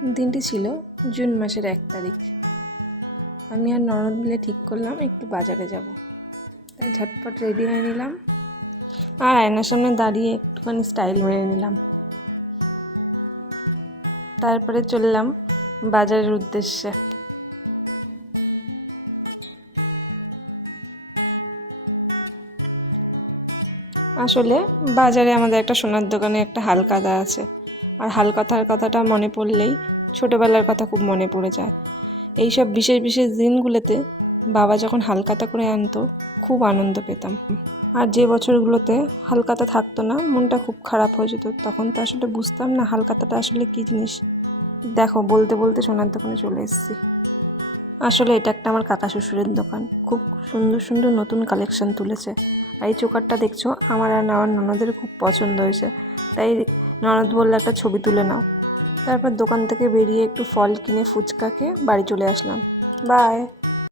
দিনটি ছিল জুন মাসের 1 তারিখ। আমি আর ননদ মিলে ঠিক করলাম একটু বাজারে যাব। তাই ঝটপট রেডি হয়ে নিলাম আর আয়নার সামনে দাঁড়িয়ে একটুখানি স্টাইল মেরে নিলাম। তারপরে চললাম বাজারের উদ্দেশ্যে। আসলে বাজারে আমাদের একটা সোনার দোকানে একটা হালকাতা আছে, আর হালকাতার কথাটা মনে পড়লেই ছোটোবেলার কথা খুব মনে পড়ে যায়। এইসব বিশেষ বিশেষ দিনগুলোতে বাবা যখন হালকাতা করে আনতো খুব আনন্দ পেতাম। আর যে বছরগুলোতে হালকাতা থাকতো না মনটা খুব খারাপ হয়ে যেত। তখন তো আসলে বুঝতাম না হালকাতাটা আসলে কী জিনিস। দেখো বলতে বলতে সোনার দোকানে চলে এসেছি। আসলে এটা একটা আমার কাকা শ্বশুরের দোকান, খুব সুন্দর সুন্দর নতুন কালেকশন তুলেছে। আর এই চোকারটা দেখছো আমার আর আমার ননদের খুব পছন্দ হয়েছে, তাই ননদ বললে একটা ছবি তুলে নাও। তারপর দোকান থেকে বেরিয়ে একটু ফল কিনে ফুচকাকে বাড়ি চলে আসলাম। বাই।